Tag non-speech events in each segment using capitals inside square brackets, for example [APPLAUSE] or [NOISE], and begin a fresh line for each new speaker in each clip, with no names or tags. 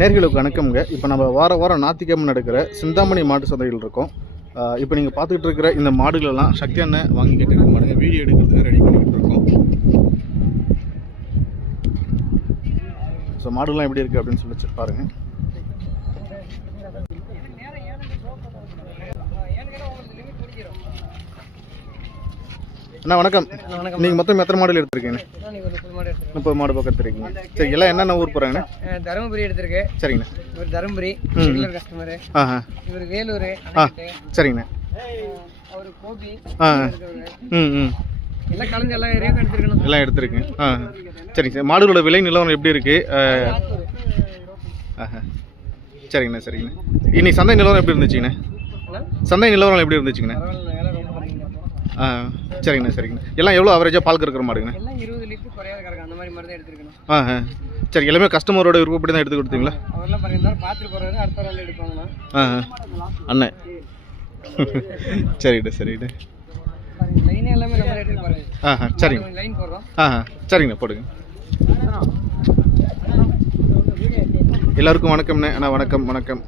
நேர்களுக்கு வணக்கம்ங்க. இப்போ நம்ம வார வாரம் ஞாத்திக்கிழமை நடக்கிற சிந்தாமணி மாட்டு சந்தையில் இருக்கோம். இப்போ நீங்கள் பார்த்துக்கிட்டு இருக்கிற இந்த மாடுகளெல்லாம் சக்தி அண்ணன் வாங்கிக்கிட்டு இருக்க மாடுங்க. வீடியோ எடுக்கிறதுக்கு ரெடி பண்ணிக்கிட்டு இருக்கோம். ஸோ மாடுலாம் எப்படி இருக்குது அப்படின்னு சொல்லி பாருங்கள் அண்ணா வணக்கம்.
வணக்கம்.
நீங்கள் மொத்தம் எத்தனை மாடல் எடுத்திருக்கீங்க? முப்பது மாடு பக்கம் எடுத்திருக்கீங்க. சரி எல்லாம் என்னென்ன ஊர் போகிறாங்கண்ணே
தருமபுரி எடுத்திருக்கு.
சரிங்கண்ணே.
இவர் தருமபுரி. ரெகுலர் கஸ்டமரு
ஆஹா.
இவர் வேலூர்
ஆ சரிங்கண்ணே.
அவர் கோபி
ஆ. ம் ம்.
எல்லாம் கலந்து எல்லா ஏரியாவும் எடுத்துருக்கணும்.
எல்லாம் எடுத்திருக்கு. ஆ சரிங்க சார் மாடுகளோட விலை நிலவரம் எப்படி இருக்கு? ஆ, ஆஹா. சரிங்கண்ணா சரிங்கண்ணா. இன்னைக்கு சந்தை நிலவரம் எப்படி இருந்துச்சுங்கண்ணே? சந்தை நிலவரம் எப்படி இருந்துச்சுங்கண்ணே
பரவாயில்ல வேலை ரொம்ப பண்ணிங்கன்னா
ஆ சரிங்கண்ணா சரிங்கண்ணா. எல்லாம் எவ்வளோ அவரேஜாக பால் கறக்கிற மாடுங்கண்ணே
எல்லாம் இருபது லிட்டர் குறையாத கறக்கு அந்த மாதிரி மாதிரி தான் எடுத்துருக்கணும்.
ஆ சரி எல்லாமே கஸ்டமரோட விருப்பப்படி தான் எடுத்து கொடுத்தீங்களா?
அவரெல்லாம் பாருங்க பார்த்துட்டு அடுத்த நாள் எடுப்பாங்கண்ணா.
ஆ. அண்ணே. சரிண்ணே சரிண்ணே
லைனே எல்லாமே நம்ம எடுத்து பாருங்க.
ஆஹா சரிங்க.
லைன் போடுறோம்.
சரிங்கண்ணா போடுங்க. எல்லாருக்கும் வணக்கம்ண்ணே. அண்ணா வணக்கம் வணக்கம்.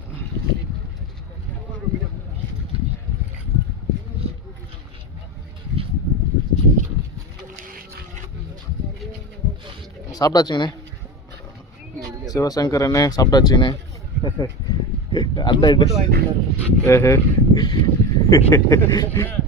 சாப்பிட்டாச்சுங்கண்ணே. சிவசங்கர் அண்ணே சாப்பிட்டாச்சுங்கண்ணே. [LAUGHS] அந்த [LAUGHS] [LAUGHS]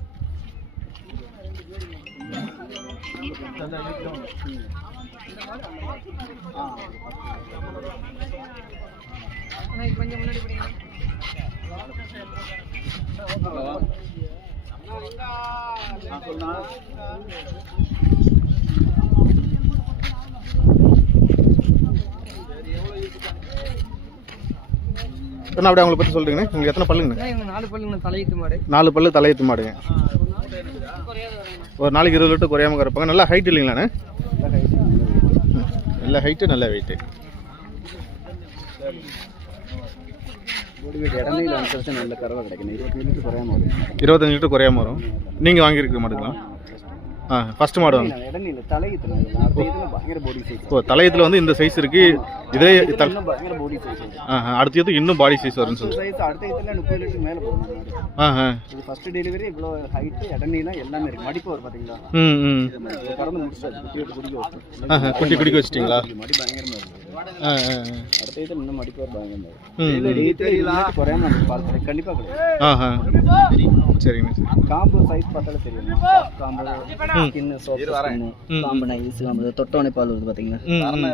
கொஞ்சம் முன்னாடி பிடிங்க
அண்ணா அப்படியே அவங்கள பற்றி சொல்கிறீங்கண்ணே உங்களுக்கு எத்தனை
இவங்க நாலு பல்லுங்க தலையீத்து மாடு.
நாலு பல்லு தலையத்து மாடுங்க ஒரு நாளைக்கு இருபது லிட்டர் குறையாம கறப்பாங்க. நல்லா ஹைட் இல்லைங்களாண்ணே? நல்ல ஹைட்டு நல்ல வெயிட்டு இருபத்தஞ்சு லிட்டர் குறையாம வரும். நீங்கள் வாங்கியிருக்க மாட்டுங்களா ஃபர்ஸ்ட் மாடு வாங்க
இடநிலை தலையத்துல பயங்கர பாடி சைஸ்
இப்போ தலையத்தில் வந்து இந்த சைஸ் இருக்கு. இதே
பயங்கர பாடி சைஸ்
அடுத்த இது இன்னும் பாடி சைஸ் வரும்னு சொல்லு
சைஸ் அடுத்த இதில் முப்பது லிட்டர் மேலே போகும்
ஆ
இது ஃபர்ஸ்ட் டெலிவரி இவ்வளோ ஹைட்டு இடநிலாம் எல்லாமே இருக்கு. மடிப்பு வரும் பார்த்தீங்களா
ம் ம்.
இது கறந்து முடிச்சாச்சு குட்டி குடிக்க
வச்சிட்டிங்களா?
மடி பயங்கரமா இருக்கு.
ஆ.
அடுத்த இதில் இன்னும் மடிப்பு வரும் பயங்கரமா. இருக்கு. குறையாம நமக்கு பால் கிடைக்கும் கண்டிப்பாக கிடைக்கும்.
ஆ ஆ. சரிங்க சரி.
காம்பு சைஸ் பார்த்தாலே தெரியும். காம்பு ஸ்கின்னு சோப்பு. காம்பு நைஸ் காம்பு தொட்டோனே பால் வருது பார்த்தீங்களா
ம் ம்.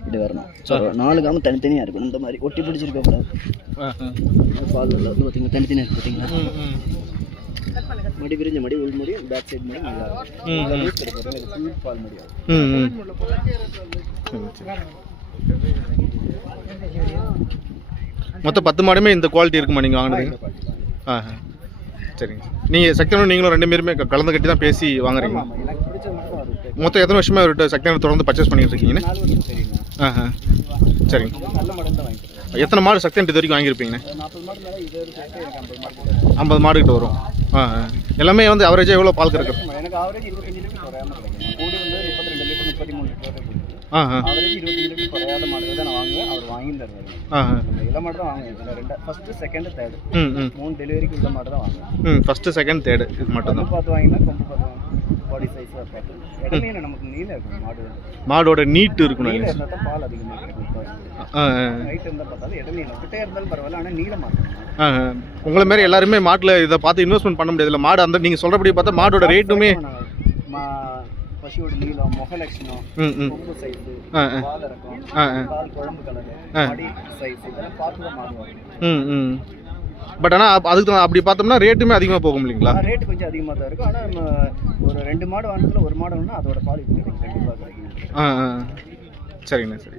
இப்படி வரணும். ஸோ நாலு காம்பு தனித்தனியாக இருக்கும். இந்த மாதிரி ஒட்டி பிடிச்சிருக்க கூடாது. பால் வந்து பார்த்தீங்கன்னா தனித்தனியாக இருக்கு பார்த்தீங்களா மடி பிரிஞ்ச மடி உள் மடி பேக் சைடு மடி நல்லா. இருக்கும். ஃபுல் பால் மடி
மொத்தம் பத்து மாடுமே இந்த குவாலிட்டி இருக்குமா நீங்கள் வாங்கினது? ஆ. சரிங்க. நீங்கள் சக்தியான நீங்களும் ரெண்டு பேருமே கலந்து கட்டி தான் பேசி வாங்குறீங்க. மொத்தம் எத்தனை வருஷமா அவர்கிட்ட சக்தியான தொடர்ந்து பர்ச்சேஸ் பண்ணிட்டு இருக்கீங்கண்ணே ஆ சரிங்க. எத்தனை மாடு சக்தியான இது வரைக்கும் வாங்கியிருப்பீங்கண்ணே
ஐம்பது மாடு கூட
ஐம்பது மாடு கிட்ட வரும். ஆ ஆ. எல்லாமே வந்து அவரேஜாக எவ்வளோ பால் கறக்குறது
எனக்கு ஆவரேஜ் இருபத்தஞ்சு லிட்டர் குறையாம கிடைக்கும் கூடி வந்து முப்பத்தி ரெண்டு லிட்டர் முப்பத்தி மூணு லிட்டர் ஆவரேஜ் இருபத்தஞ்சு லிட்டர் குறையாத தான் நான் வாங்குவேன். அவர் வாங்கி தருவாரு இள தான் வாங்குவேன். ரெண்டு ஃபர்ஸ்ட் செகண்ட் தேர்டு மூணு டெலிவரிக்கு உள்ள மாடு தான் வாங்குவேன்.
ம் ஃபஸ்ட்டு செகண்ட் தேர்டு இது மட்டும்தான்
பார்த்து வாங்கினா கொம்பு பார்த்து பாடி சைஸ் பார்த்து. இடமே நமக்கு நீல இருக்கும் மாடு.
மாடோட நீட்டு இருக்கணும்
நீல? இருந்தால் தான் பால் அதிகமாக கிடைக்கும். ஹைட் இருந்தால் பார்த்தாலும் இடமே இல்லை கிட்டே இருந்தாலும் பரவாயில்ல ஆனால் நீளமாக இருக்கும்.
உங்களை மாதிரி எல்லாருமே மாட்டில் இதை பார்த்து இன்வெஸ்ட்மெண்ட் பண்ண முடியாதுல்ல மாடு அந்த நீங்கள் சொல்கிறபடி பார்த்தா மாடோட ரேட்டுமே
பசுவோட நீளம் முக லட்சணம்
ம் ம்.
கொம்பு சைஸு பால்
ஆ.
பால் குழம்பு கலரு. மடி சைஸ் இதெல்லாம் பார்த்து தான்
பட் ஆனால் அதுக்கு தான் அப்படி பார்த்தோம்னா ரேட்டுமே அதிகமாக போகும் இல்லைங்களா?
ரேட் கொஞ்சம் அதிகமாக தான் இருக்கும். ஆனால் நம்ம ஒரு ரெண்டு மாடு வாங்கினதுல ஒரு மாடு வாங்கினா அதோட பால் கண்டிப்பாக
சரிங்கண்ணா சரி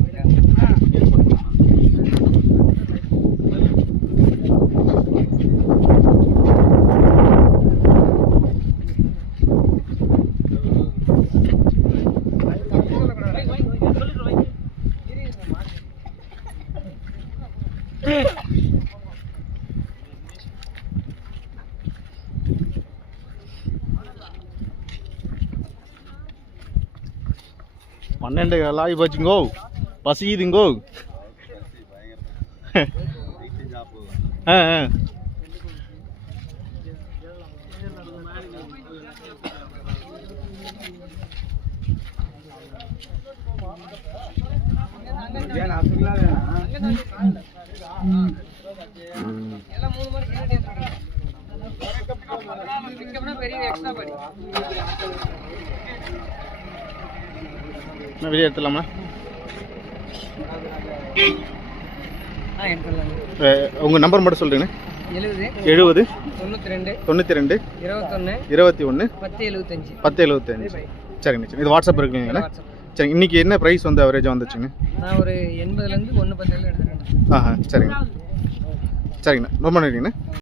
பன்னெண்டு காலாகி போச்சுங்கோ பசிக்குதுங்கோ ஆ ஆ
எல்லாம் மூணு மாதிரி பின்னாடி எடுத்துக்கிட்டு. பிக்கப்னா பெரிய எக்ஸ்ட்ரா படி
நான் வெளியே எடுத்துடலாமா? உங்கள் நம்பர் மட்டும் சொல்கிறீங்கண்ணே
எழுபது தொண்ணூற்றி ரெண்டு
இருபத்தி ஒன்று
பத்து எழுபத்தஞ்சு
பத்து எழுபத்தஞ்சு சரிங்க சரி. இது வாட்ஸ்அப் இருக்குங்களா? சரி இன்னைக்கு என்ன ப்ரைஸ் வந்து அவரேஜாக வந்துச்சுங்க?
நான் ஒரு எண்பதுலேருந்து ஒன்று பத்து எடுத்துக்கிறேன்
ஆஹா சரிங்க. சரிங்கண்ணா. ரொம்ப நன்றிங்கண்ணா.